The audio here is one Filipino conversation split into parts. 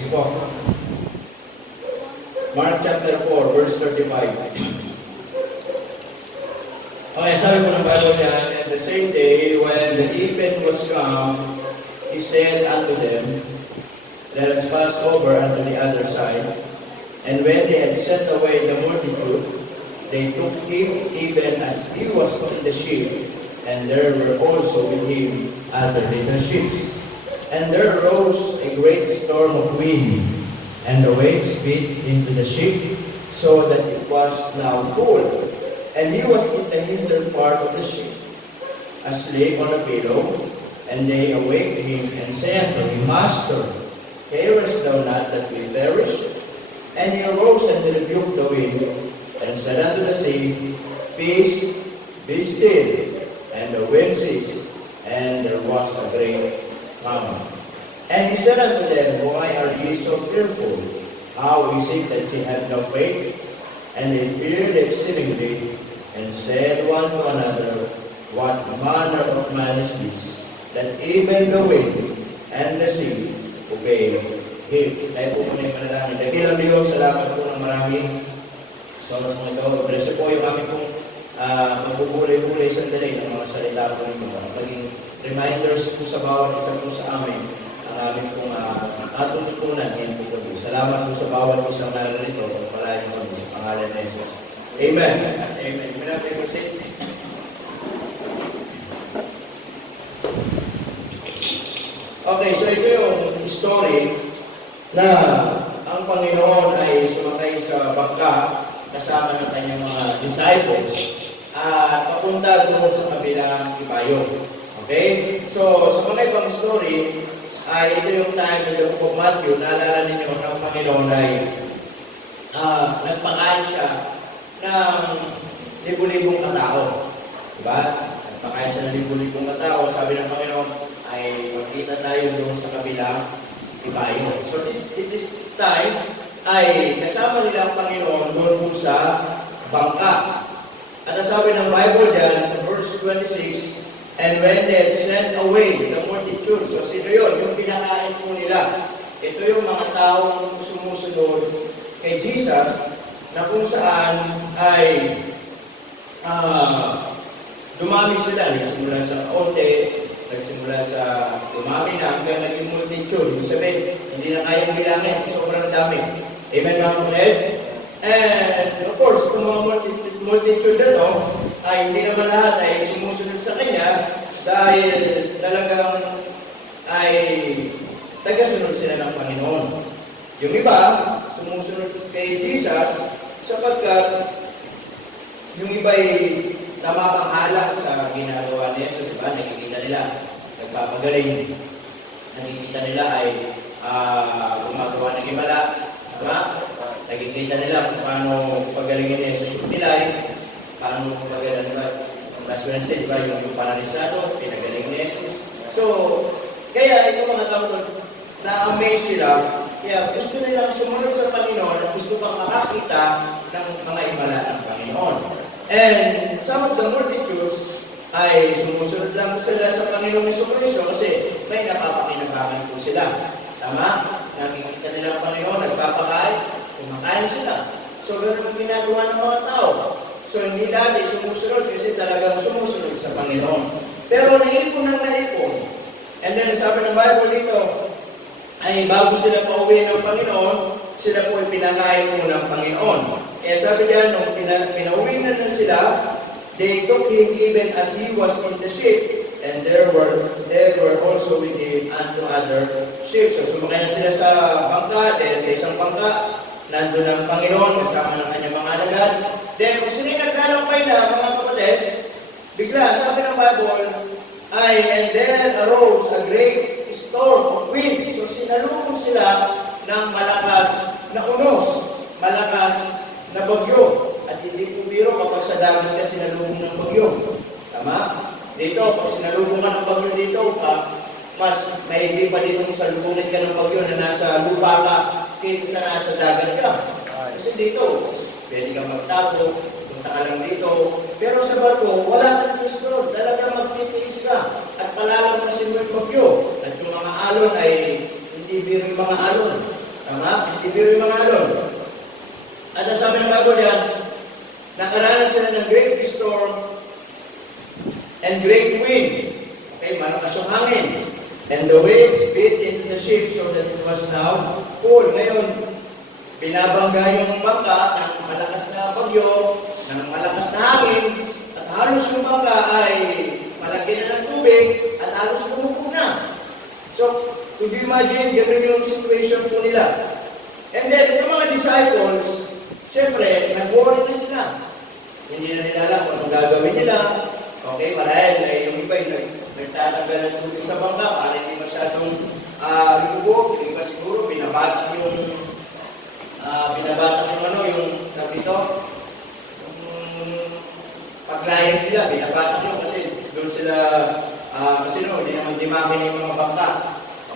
Sige po. Mark chapter 4, verse 35. Okay, sabi po ng Bible yan, and the same day, when the even was come, he said unto them, let us pass over unto the other side. And when they had sent away the multitude, they took him even as he was in the ship, and there were also with him other little ships. And there arose a great storm of wind, and the waves beat into the ship, so that it was now full. And he was in the hinder part of the ship, asleep on a pillow. And they awaked him, and said unto him, Master, carest thou not that we perish? And he arose and rebuked the wind, and said unto the sea, Peace, be still. And the wind ceased, and there was a great calm. And he said unto them, Why are ye so fearful? How is it that ye have no faith? And they feared exceedingly, and said one to another, What manner of man is this, that even the wind and the sea obey him? Tayo po muna yung manalangin. Dakilang Diyos, salamat po ng marami sa oras mo ito. Bless po yung aming pong magbubulay-bulay sandali ng mga salita po ninyo. Maging reminders po sa bawat isa po sa amin ang aming pong matututunan ngayon po gabi. Salamat po sa bawat isang narito. Palayan mo kami sa pangalan ni Jesus. Amen. At amen. Minatay po sa Okay, so ito yung story na ang Panginoon ay sumakay sa bangka kasama ng kanyang mga disciples at papunta doon sa kabilang ibayo. Okay? So, sa mga ibang story, ay ito yung time in the book of Matthew, naalala ninyo ng Panginoon ay nagpakain siya ng libu-libong katao. Diba? Nagpakain siya ng libu-libong katao. Sabi ng Panginoon, ay magkita tayo doon sa kabilang ibayo. So this time ay kasama nila ang Panginoon doon po sa bangka. At sabi ng Bible dyan sa verse 26, and when they had sent away the multitude, so sino yun? Yung pinakain po nila. Ito yung mga taong sumusunod kay Jesus na kung saan ay dumami sila. Nagsimula sa kaunti, nagsimula sa dumami na hanggang naging multitude. Ibig sabihin, hindi na kayang bilangin. Sobrang dami. Amen, mga kapatid? And of course, kung mga multitude na to, ay hindi naman lahat ay sumusunod sa Kanya dahil talagang ay tagasunod sila ng Panginoon. Yung iba, sumusunod kay Jesus sapagkat yung iba ay namapanghala sa ginagawa ni Jesus, diba? Nakikita nila, nagpapagaling. Nakikita nila ay gumagawa ng himala. Diba? Nakikita nila kung paano pagalingin ni Jesus yung pilay, paano pagaling, diba? Ang last Wednesday, diba? Yung paralisado, pinagaling ni Jesus. So, kaya itong mga tao na-amaze sila, kaya gusto nilang sumunod sa Panginoon at gusto pang makakita ng mga himala ng Panginoon. And some of the multitudes ay sumusunod lang sila sa Panginoong Jesucristo kasi may napapakinabangan po sila. Tama? Nakikita nila ang Panginoon, nagpapakain, kumakain sila. So, ganun ang ginagawa ng mga tao. So, hindi dati sumusunod kasi talagang sumusunod sa Panginoon. Pero naipon ng naipon. And then, sabi ng Bible dito, ay bago sila pauwi ng Panginoon, sila po ay pinakain po ng Panginoon. Kaya sabi diyan, nung pinauwi na sila, they took him even as he was in the ship, and there were also with him unto other ships. So sumakay na sila sa bangka, dahil sa isang bangka, nandun ang Panginoon, kasama ng kanyang mga alagad. Then, kung sila naglalakbay na, mga kapatid, bigla, sabi ng Bible, and then arose a great storm of wind. So sinalubong sila ng malakas na unos, malakas na bagyo. At hindi po biro kapag sa dagat ka sinalubong ng bagyo. Tama? Dito, pag sinalubong ka ng bagyo dito, mas mahigit pa dito kung salubungin ka ng bagyo na nasa lupa ka kaysa sa nasa dagat ka. Kasi dito, pwede kang magtago, punta ka lang dito. Pero sa bato, wala kang Diyos doon. Talaga magtitiis ka at palalamasin mo yung bagyo. At yung mga alon ay hindi biro yung mga alon. Tama? Hindi biro yung mga alon. At ang sabi ng Bible yan, nakaranas sila ng great storm and great wind. Okay, malakas yung hangin. And the waves beat into the ship so that it was now full. Ngayon, binabangga yung bangka ng malakas na bagyo, ng malakas na hangin, at halos yung bangka ay malaki na ng tubig, at halos lumubog na. So, could you imagine, gano'n yung situation po nila. And then, yung mga disciples, siyempre, nag-worry na sila. Hindi na nila alam kung anong gagawin nila. Okay, marahil yung iba nagtatanggal ng tubig sa bangka para hindi masyadong lubog. Yung iba siguro, binabatak yung nabito, yung paglayag nila, binabatak yung kasi doon sila, kasi hindi naman dimakin yung mga bangka.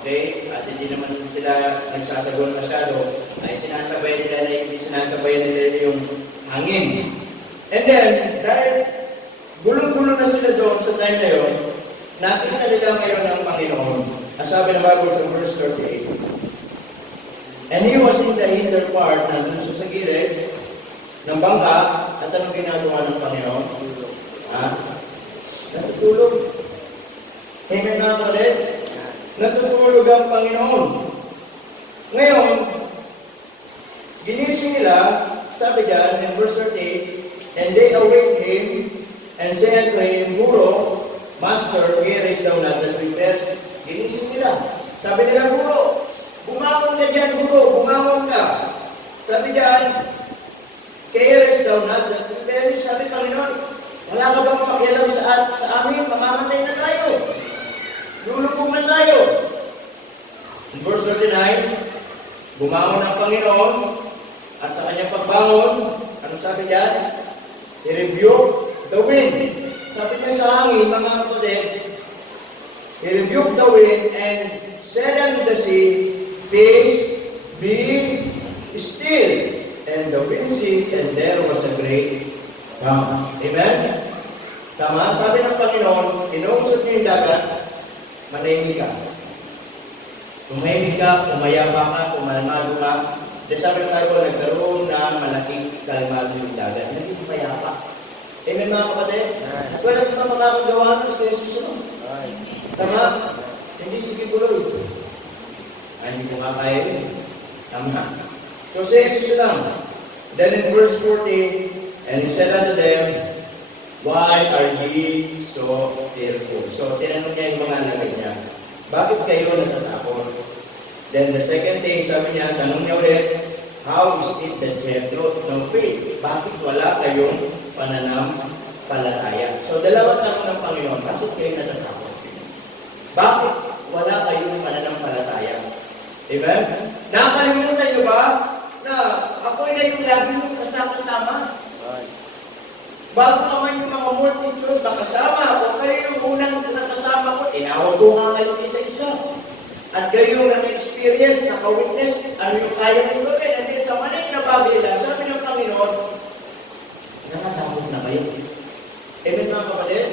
Okay? At hindi naman sila nagsasagon masyado, ay sinasabay nila yung hangin. And then, dahil gulong-gulo na sila doon sa time na yun, nakita nila ngayon ang Panginoon. Ang sabi ng Bible sa verse 38. And he was in the inner part, nandun sa gilid ng bangka, at anong ginagawa ng Panginoon? Natutulog. Amen mga kapatid? Natutulog ang Panginoon. Ngayon, ginising nila, sabi dyan in verse 38, and they awake him, and say unto him, Guro, Master, here is thou not that we perish. Ginising nila. Sabi nila, Guro, bumangon ka dyan, Guro, bumangon ka. Sabi dyan, here is thou not that we perish. Sabi Panginoon, wala ka bang pakialam sa amin? Mamamatay na tayo. Lulubog na tayo. In verse 39, bumangon ang Panginoon, at sa kanyang pagbangon, anong sabi dyan? He rebuked the wind. Sabi niya sa hangin, mga kapatid, he rebuked the wind and said unto the sea, Peace, be still. And the wind ceased, and there was a great calm. Amen? Tama? Sabi ng Panginoon, inausap niya yung dagat, manahimik ka. Tumahimik ka, umayaba ka, kumalmado ka. Dahil sabi ng Bible, nagkaroon ng malaking kalmado yung dagat. Naging payapa. Amen mga kapatid? At wala ka makakagawa nun sa Jesus nun. Tama? Hindi, sige tuloy. Hindi ko nga kaya yun. Tama. So sa Jesus lang. Then in verse 14, and he said unto them, Why are ye so fearful? So tinanong niya yung mga alagad niya, bakit kayo natatakot? Then the second thing, sabi niya, tanong niya ulit, how is it that you have no faith? Bakit wala kayong pananampalataya? So dalawang tanong ng Panginoon, bakit kayo natatakot? Bakit wala kayong pananampalataya? Amen? Nakalimutan niyo ba na ako na yung lagi yung kasama-sama? Bago naman yung mga multitude nakasama, o kayo yung unang nakasama ko, tinawag ko nga kayo isa-isa. At kayo yung nag-experience, naka-witness, ano yung kaya nyo gawin. And then sa maling na bagay lang, sabi ng Panginoon, nakatakot na kayo. Amen mga kapatid?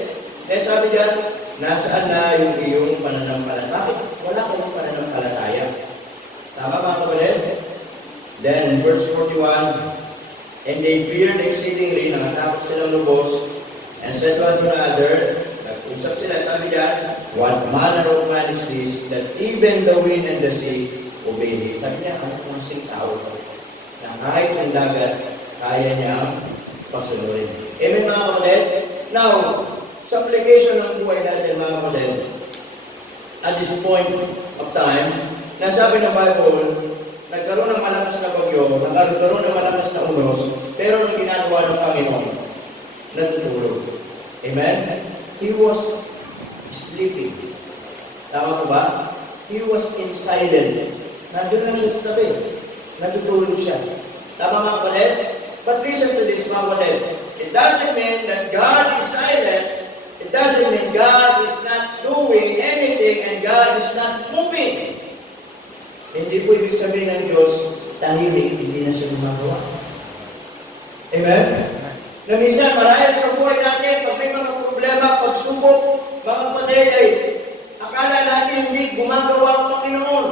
Eh sabi dyan, nasaan na yung iyong pananampalataya? Bakit wala kayong pananampalataya? Tama mga kapatid? Then verse 41, and they feared exceedingly, nangatakot silang lubos, and said to one another, nag-usap sila, sabi dyan, what manner of man is this, that even the wind and the sea obey him? Sabi niya, ano kung sing tao ito? Na kahit yung dagat, kaya niya pasunurin. Amen mga kapatid? Now, sa application ng buhay natin mga kapatid, at this point of time, nasabi ng Bible, nagkaroon ng malakas na bagyo, nagkaroon ng malakas na unos, pero nung ginagawa ng Panginoon, natutulog. Amen? He was sleeping. Tama po ba? He was in silent. Nandun lang siya sa tabi. Natutulog siya. Tama mga kapatid? But listen to this mga kapatid. It doesn't mean that God is silent. It doesn't mean God is not doing anything and God is not moving. Hindi po ibig sabihin ng Diyos, tahimik, hindi na siya gumagawa. Amen? Na minsan, marahil sa buhay natin, pag may mga problema, pagsubok, mga kapatid ay, akala natin hindi gumagawa ang Panginoon.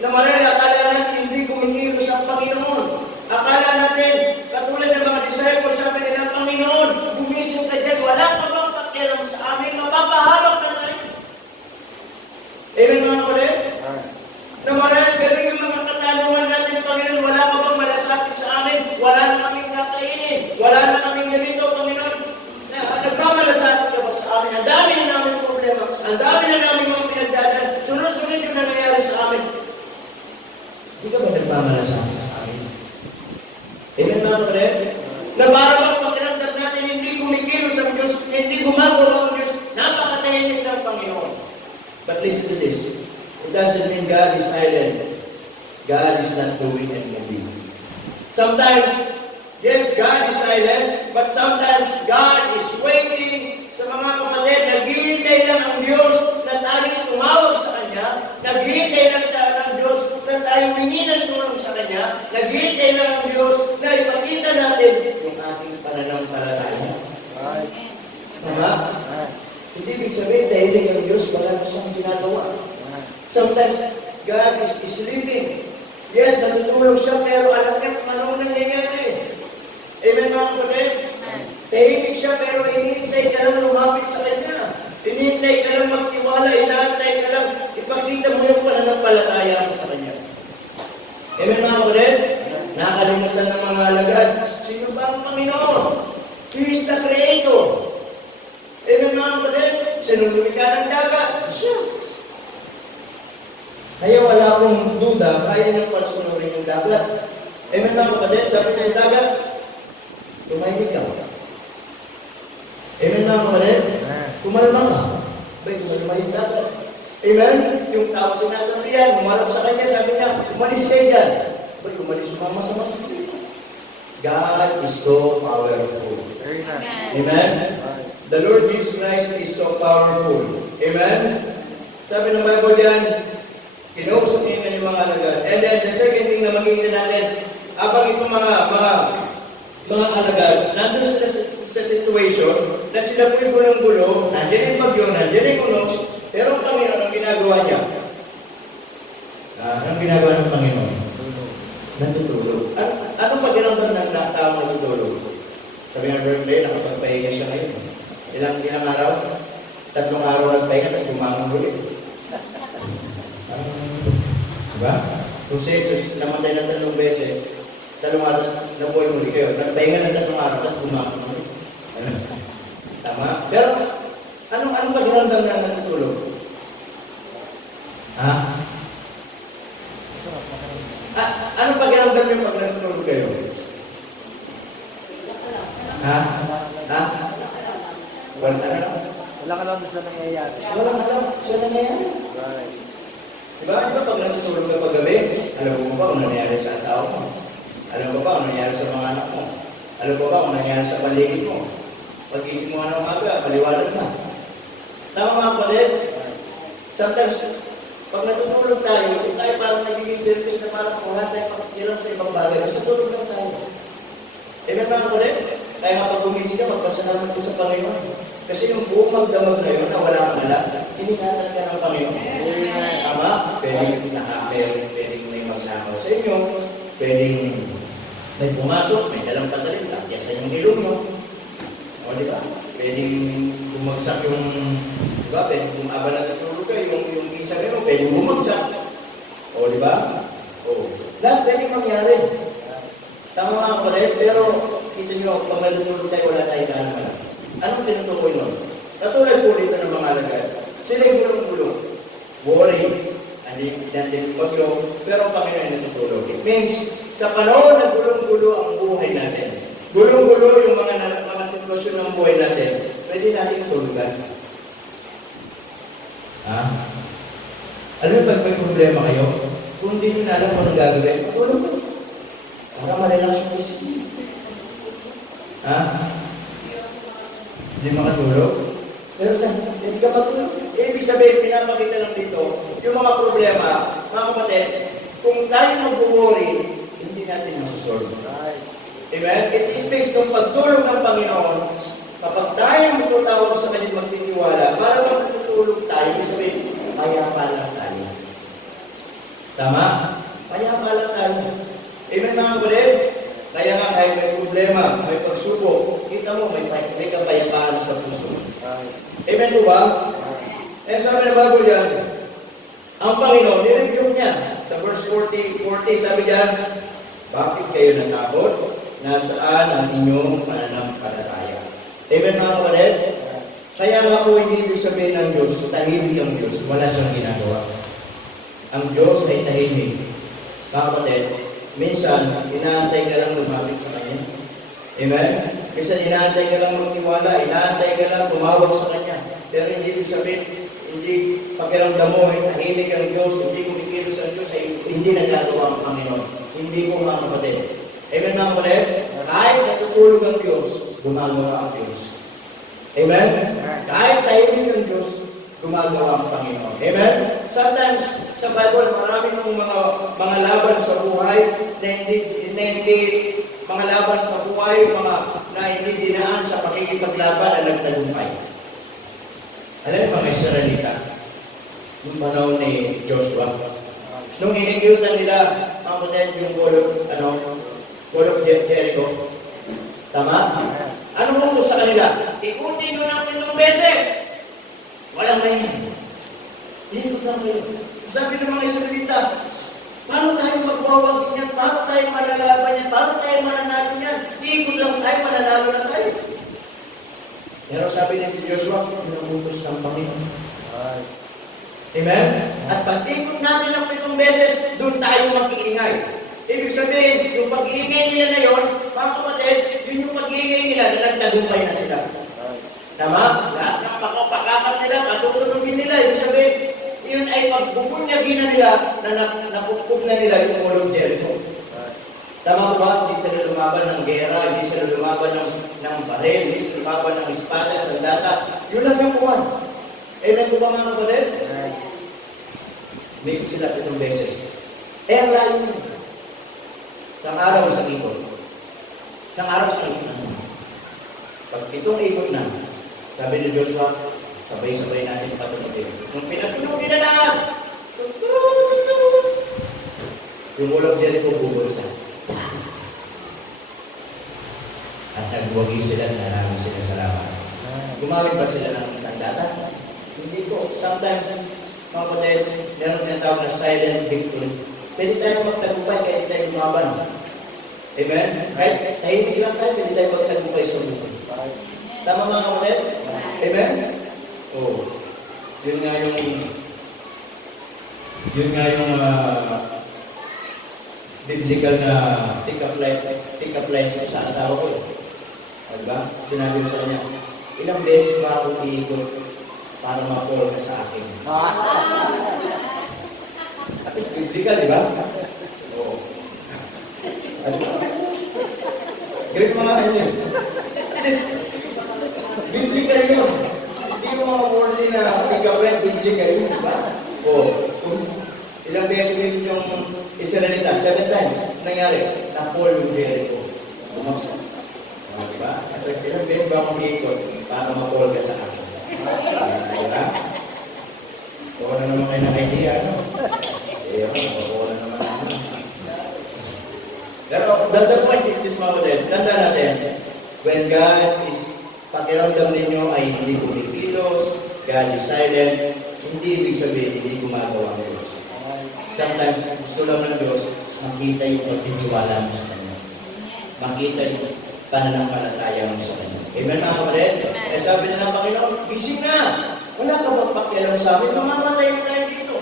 Na marahil akala natin hindi kumikilos ang Panginoon. Akala natin, katulad ng mga disciples, sabi nila, Panginoon, gumising ka dyan, wala ka bang pakialam sa amin, mapapahamak na tayo. Amen mga kapatid? Na marahil galing yung mga katanungan natin, Panginoon, wala ka bang malasakit sa amin, wala na kaming kakainin, wala na kaming ganito, Panginoon. Nagmamalasakit ka ba sa amin? Ang dami na namin problema, ang dami na namin mga pinagdadaan, sunod-sunod yung nangyayari sa amin. Hindi ka ba nagmamalasakit sa amin? Amen mga kapatid? Na parang pakiramdam natin, hindi kumikilos ang Diyos, hindi gumagawa ang Diyos, napakatahimik ng Panginoon. But listen to this. It doesn't mean God is silent. God is not doing anything. Sometimes, yes, God is silent, but sometimes God is waiting sa mga kapatid. Naghihintay lang ang Diyos na tayong tumawag sa Kanya. Naghihintay lang ang Diyos na tayong humingi ng tulong sa Kanya. Naghihintay lang ang Diyos na ipakita natin yung ating pananampalataya. Tama? Hindi ibig sabihin dahil ang Diyos wala na siyang ginagawa. Sometimes, God is sleeping. Yes, natutulog siya, pero alam niya kung anong nangyayari. Amen mga kapatid? Tahimik siya, pero hinihintay ka lang lumapit sa Kanya. Hinihintay ka lang magtiwala, hinihintay ka lang ipakita mo yung pananampalataya mo sa Kanya. Amen mga kapatid? Nakalimutan ng mga alagad. Sino ba ang Panginoon? He is the Creator. Amen mga kapatid? Sino lumikha ng dagat? Siya. Kaya wala akong duda, kaya niyang pasunurin yung dagat. Amen mga kapatid? Sabi sa dagat, tumahimik ka. Amen mga kapatid? Kumalma ka. Bay, kumalma yung dagat. Amen? Yung tao sinasabihan, umarap sa kanya, sabi niya, umalis kayo dyan. Bay, umalis sumama sa masjid. God is so powerful. Amen? The Lord Jesus Christ is so powerful. Amen? Sabi ng Bible diyan, kinuusap niya yung mga alagad. And then, the second thing na makikita natin, habang itong mga alagad, nandun sila sa situation na sila po'y gulong-gulo, nandiyan yung bagyo, nandiyan yung unos, pero ang Panginoon, ang ginagawa niya? Anong ginagawa ng Panginoon? Natutulog. Anong pakiramdam ng tao natutulog? Sabi nga Lord Day, nakapagpahinga siya ngayon. Ilang araw? 3 araw nagpahinga, tapos bumangon ulit. Diba? Kung si Jesus namatay ng 3 beses, 3 araw, nabuhay muli kayo. Nagpahinga ng 3 araw, tapos bumangon ulit. Tama? Pero, anong pakiramdam na natutulog? Ha? Anong pakiramdam yung pag natutulog kayo? Ha? Ha? Wala ka lang sa nangyayari. Walang alam sa nangyayari. Right. Diba pag natutulog ka paggabi, alam mo ba kung nangyayari sa asawa mo? Alam mo ba kung nangyayari sa mga anak mo? Alam mo ba kung nangyayari sa paligid mo? Pag-isip mo ng umaga, paliwanag na. Tama mga kapatid? Sometimes, pag natutulog tayo, hindi tayo parang nagiging selfish na parang wala tayong pakikilam sa ibang bagay. Basta tulog lang tayo. Amen mga kapatid? Kaya nga pag gumising ka, magpasalamat ka sa Panginoon. Kasi yung buong magdamag na yun na wala kang alam, iningatan ka ng Panginoon. Tama? Pwedeng nakaper, pwedeng may magnakaw sa inyo, pwedeng may pumasok, may dalang patalim, takyasan yung ilong nyo. O, di ba? Pwedeng bumagsak yung, di ba? Pwedeng bumaba na tutulog ka, yung isa nyo, pwedeng bumagsak. O, di ba? O, lahat pwedeng mangyari. Tama nga kapatid, pero kita nyo, pag natutulog tayo, wala tayo kaalaman. Anong tinutukoy nun? Katulad po dito ng mga alagad, sila yung gulong-gulong. Worry, nandiyan yung bagyo, pero ang Panginoon ay natutulog. It means, sa panahon na gulong-gulo ang buhay natin, gulong-gulo yung mga sitwasyon ng buhay natin, pwede natin tulugan. Ha? Alam mo, pag may problema kayo, kung hindi nyo na alam kung anong gagawin, matulog mo. Para ma-relax yung isip. Ha? Hindi makatulog? Pero hindi ka matulog. Ibig sabihin, pinapakita lang dito, yung mga problema, mga kapatid, kung tayo mag-worry, hindi natin masusolve. Amen? It is based ng pagtulog ng Panginoon, kapag tayo matutawag sa Kanya magtitiwala, para bang natutulog tayo, ibig sabihin, mayapa lang tayo. Tama? Payapa lang tayo. Amen mga kapatid? Kaya nga kahit may problema, may pagsubok, kita mo may kapayapaan sa puso. Amen po ba? Eh sabi na bago yan, ang Panginoon, nirebuke niya. Sa verse 40 sabi diyan, bakit kayo natakot? Nasaan ang inyong pananampalataya? Amen mga kapatid? Kaya nga po hindi ibig sabihin ng Diyos, tahimik ang Diyos, wala siyang ginagawa. Ang Diyos ay tahimik. Mga kapatid, minsan, inaantay ka lang lumapit sa Kanya. Amen? Minsan, inaantay ka lang magtiwala, inaantay ka lang tumawag sa Kanya. Pero hindi ibig sabihin, hindi pakiramdam mo, tahimik ang Diyos, hindi kumikilos ang Diyos, ay hindi nagagawa ang Panginoon. Hindi po mga kapatid. Amen mga kapatid? Kahit natutulog ang Diyos, gumagawa ang Diyos. Amen? Kahit tahimik ang Diyos, gumagawa ang Panginoon. Amen? Sometimes, sa Bible, marami pong mga laban sa buhay na hindi mga laban sa buhay, na hindi dinaan sa pakikipaglaban na nagtagumpay. Alam mo mga Israelita, yung panahon ni Joshua, nung inigyutan nila, mga kapatid, yung wall of Jericho, tama? Anong utos sa kanila? Ikutin mo ng 7 beses. Walang mahingan. Ikot lang kayo. Sabi ng mga Israelita, paano tayo magwawag yan? Paano tayo malalaban yan? Paano tayo mananalo yan? Ikot lang tayo, mananalo lang tayo. Pero sabi ni Joshua, inuutos ng Panginoon. Amen? At pag-ikot natin ng 7 beses, doon tayo mag-iingay. Ibig sabihin, yung pag-iingay nila na yun, mga kapatid, yun yung pag-iingay nila na nagtagumpay na sila. Tama? Lahat ng pakapakapan nila, patutulogin nila. Ibig sabihin, yun ay pagbubunyagin na nila na napupog na nila yung wall of Jericho. Tama ba? Hindi sila lumaban ng gera, hindi sila lumaban ng baril, hindi sila lumaban ng espada, sandata. Yun lang yung kuwan. Amen po ba mga kapatid? May sila 7 beses. Ang layo nyo. Isang araw, isang ikot. Isang araw, isang ikot. Pag 7 ikot na, sabi ni Joshua, sabay-sabay natin patunogin. Nung pinatunog nila lahat, yung wall of Jericho bubulsa. At nagwagi sila, maraming sila salamat. Gumamit ba sila ng sandata? Hindi po. Sometimes, mga kapatid, meron na tawag na silent victory. Pwede tayo magtagumpay, kahit tayo lumaban. Amen? Kahit tahimik lang tayo, pwede tayo magtagumpay sa buhay. Tama mga kapatid? Amen? Oo. Yun nga yung biblical na pick-up line sa asawa ko. Diba? Sinabi ko sa kanya, ilang beses ba akong iikot para ma-call ka sa akin? At least biblical, di ba? Oo. Ganito mga kanya. At least, biblical yun. Hindi mo mga worldly na pick-up line, biblical yun, di ba? Oo. Ilang beses yun yung Israelita, 7 times. Nangyari, na-call yung Jericho. Bumagsak. Diba? Kasi ilang beses ba akong iikot para ma-call ka sa akin? Diba? Kuha na naman kayo ng idea, no? Zero, kuha na naman naman. Pero the point is this, mga kapatid. Tanda natin, when God is, pakiramdam ninyo ay hindi kumikilos, God is silent, hindi ibig sabihin, hindi gumagawa ng Diyos. Sometimes, gusto lang ng Diyos, makita yung pagtitiwala mo sa Kanya. Makita yung pananampalataya mo sa Kanya. Amen mga kapatid? Eh sabi na ng Panginoon, busy nga! Wala ka bang pakialam sa amin? Mamamatay na tayo dito.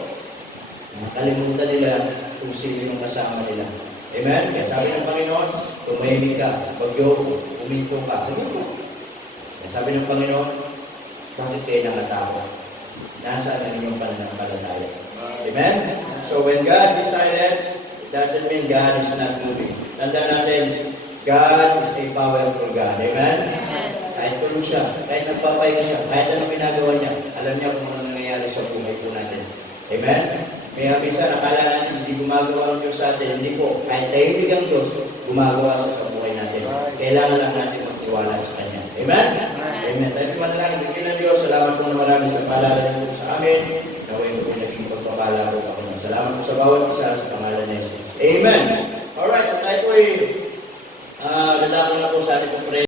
Nakalimutan nila kung sino yung kasama nila. Amen? Kaya sabi ng Panginoon, tumahimik ka, bagyo, uminto ka, uminto. Kaya sabi ng Panginoon, bakit kayo nangatakot? Nasaan ang inyong pananampalataya? Amen? So when God is silent, it doesn't mean God is not moving. Tanda natin, God is a powerful God. Amen? Amen. Kahit tulog siya, kahit nagpapahinga siya, kahit anong ginagawa niya, alam niya kung ano nangyayari sa buhay po natin. Amen? Kaya minsan, akala natin hindi gumagawa ang Diyos sa atin. Hindi po. Kahit tahimik ang Diyos, gumagawa siya sa buhay natin. Kailangan lang natin magtiwala sa Kanya. Amen? Amen. Tayo manalangin. Bigyan ng Diyos. Salamat po na marami sa paalala niyo sa amin. Naway ko po naging pagpapala po ako. Salamat po sa bawat isa sa pangalan ni Jesus. Amen. Alright, so tayo po ay dadako na po sa ating pag-pray.